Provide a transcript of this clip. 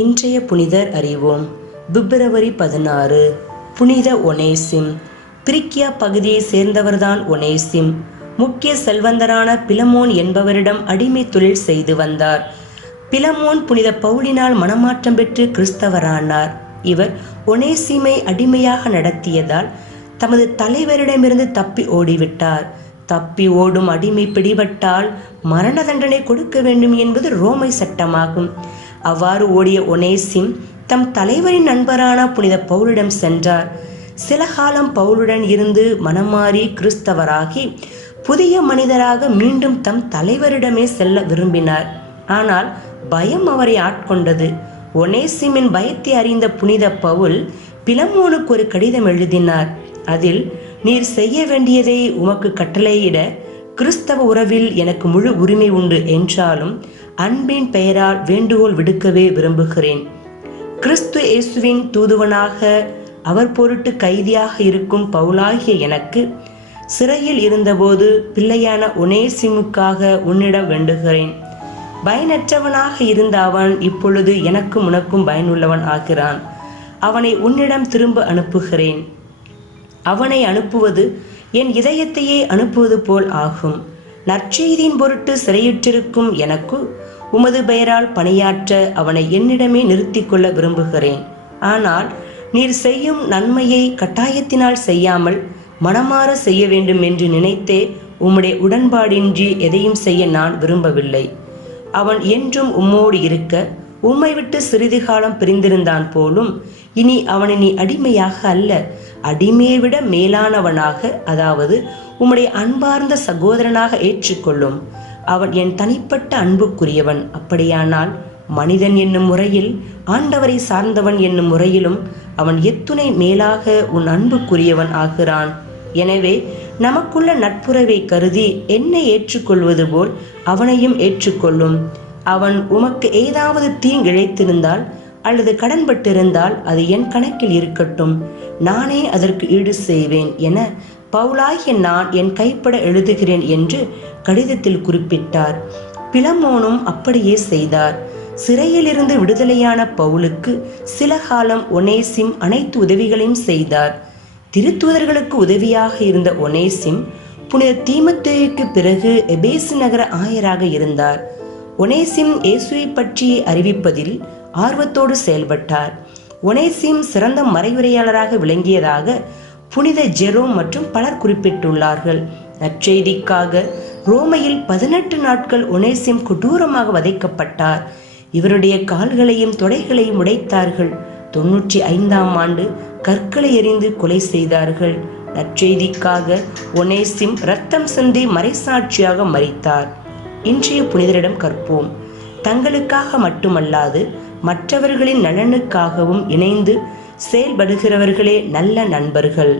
இன்றைய புனிதர் அறிவோம். பிப்ரவரி 16. புனித ஒனேசிம். பிரிக்கியா பகுதியை சேர்ந்தவர்தான் ஒனேசிம். முக்கிய செல்வந்தரான பிலமோன் என்பவரிடம் அடிமை தொழில் செய்து வந்தார். பிலமோன் புனித பவுலினால் மனமாற்றம் பெற்று கிறிஸ்தவரானார். இவர் ஒனேசிமை அடிமையாக நடத்தியதால் தமது தலைவரிடமிருந்து தப்பி ஓடிவிட்டார். தப்பி ஓடும் அடிமை பிடிபட்டால் மரண தண்டனை கொடுக்க வேண்டும் என்பது ரோமை சட்டமாகும். அவ்வாறு ஓடிய ஒனேசிம் தம் தலைவரின் நண்பரான புனித பவுலிடம் சென்றார். சில காலம் பவுலுடன் இருந்து மனமாறி கிறிஸ்தவராகி புதிய மனிதராக மீண்டும் தம் தலைவரிடமே செல்ல விரும்பினார். ஆனால் பயம் அவரை ஆட்கொண்டது. ஒனேசிமின் பயத்தை அறிந்த புனித பவுல் பிலமோனுக்கு ஒரு கடிதம் எழுதினார். அதில், நீர் செய்ய வேண்டியதை உமக்கு கட்டளையிட கிறிஸ்தவ உறவில் எனக்கு முழு உரிமை உண்டு என்றாலும் அன்பின் பெயரால் வேண்டுகோள் விடுக்கவே விரும்புகிறேன். கிறிஸ்து இயேசுவின் தூதுவனாக அவர் பொருட்டு கைதியாக இருக்கும் பவுலாகிய எனக்கு சிறையில் இருந்தபோது பிள்ளையான ஒனேசிமுக்காக உன்னிடம் வேண்டுகிறேன். பயனற்றவனாக இருந்த அவன் இப்பொழுது எனக்கும் உனக்கும் பயனுள்ளவன் ஆகிறான். அவனை உன்னிடம் திரும்ப அனுப்புகிறேன். அவனை அனுப்புவது என் இதயத்தையே அனுப்புவது போல் ஆகும். நற்செய்தியின் பொருட்டு சிறையிட்டிருக்கும் எனக்கு உமது பெயரால் பணியாற்ற அவனை என்னிடமே நிறுத்தி கொள்ள விரும்புகிறேன். ஆனால் நீர் செய்யும் நன்மையை கட்டாயத்தினால் செய்யாமல் மனமாற செய்ய வேண்டும் என்று நினைத்தே உம்முடைய உடன்பாடின்றி எதையும் செய்ய நான் விரும்பவில்லை. அவன் என்றும் உம்மோடு இருக்க உம்மை விட்டு சிறிது காலம் பிரிந்திருந்தான் போலும். இனி அவனை நீ அடிமையாக அல்ல, அடிமையை விட மேலானவனாக, அதாவது உம்முடைய அன்பார்ந்த சகோதரனாக ஏற்றுக்கொள்ளும். அவன் என் தனிப்பட்ட அன்புக்குரியவன். அப்படியானால் மனிதன் என்னும் முறையில், ஆண்டவரை சார்ந்தவன் என்னும் முறையிலும் அவன் எத்துணை மேலாக உன் அன்புக்குரியவன் ஆகிறான். எனவே நமக்குள்ள நட்புறவை கருதி என்னை ஏற்றுக்கொள்வது போல் அவனையும் ஏற்றுக்கொள்ளும். அவன் உமக்கு ஏதாவது தீங்கிழைத்திருந்தால் அல்லது கடன்பட்டிருந்தால் அது என் கணக்கில் இருக்கட்டும், நானே அதற்கு ஈடு செய்வேன் என பவுலாகிய நான் என் கைப்பட எழுதுகிறேன் என்று கடிதத்தில் குறிப்பிட்டார். பிலமோனும் அப்படியே செய்தார். சிறையிலிருந்து விடுதலையான பவுலுக்கு சில காலம் ஒனேசிம் அனைத்து உதவிகளையும் செய்தார். திருத்தூதர்களுக்கு உதவியாக இருந்த ஒனேசிம் புனித தீமோத்தேயுக்கு பிறகு எபேசு நகர ஆயராக இருந்தார். ஒனேசிம் இயேசுவை பற்றி அறிவிப்பதில் ஆர்வத்தோடு செயல்பட்டார். ஒனேசிம் சிறந்த மறைவுரையாளராக விளங்கியதாக புனித ஜெரோம் மற்றும் பலர் குறிப்பிட்டுள்ளார்கள். நற்செய்திக்காக ரோமையில் 18 நாட்கள் ஒனேசிம் கொடூரமாக வதைக்கப்பட்டார். இவருடைய கால்களையும் தொடைகளையும் உடைத்தார்கள். 95ஆம் ஆண்டு கற்களை எறிந்து கொலை செய்தார்கள். நற்செய்திக்காக ஒனேசிம் இரத்தம் சிந்தி மறைசாட்சியாக மரித்தார். இன்றைய புனிதரிடம் கற்போம். தங்களுக்காக மட்டுமல்லாது மற்றவர்களின் நலனுக்காகவும் இணைந்து செயல்படுகிறவர்களே நல்ல நண்பர்கள்.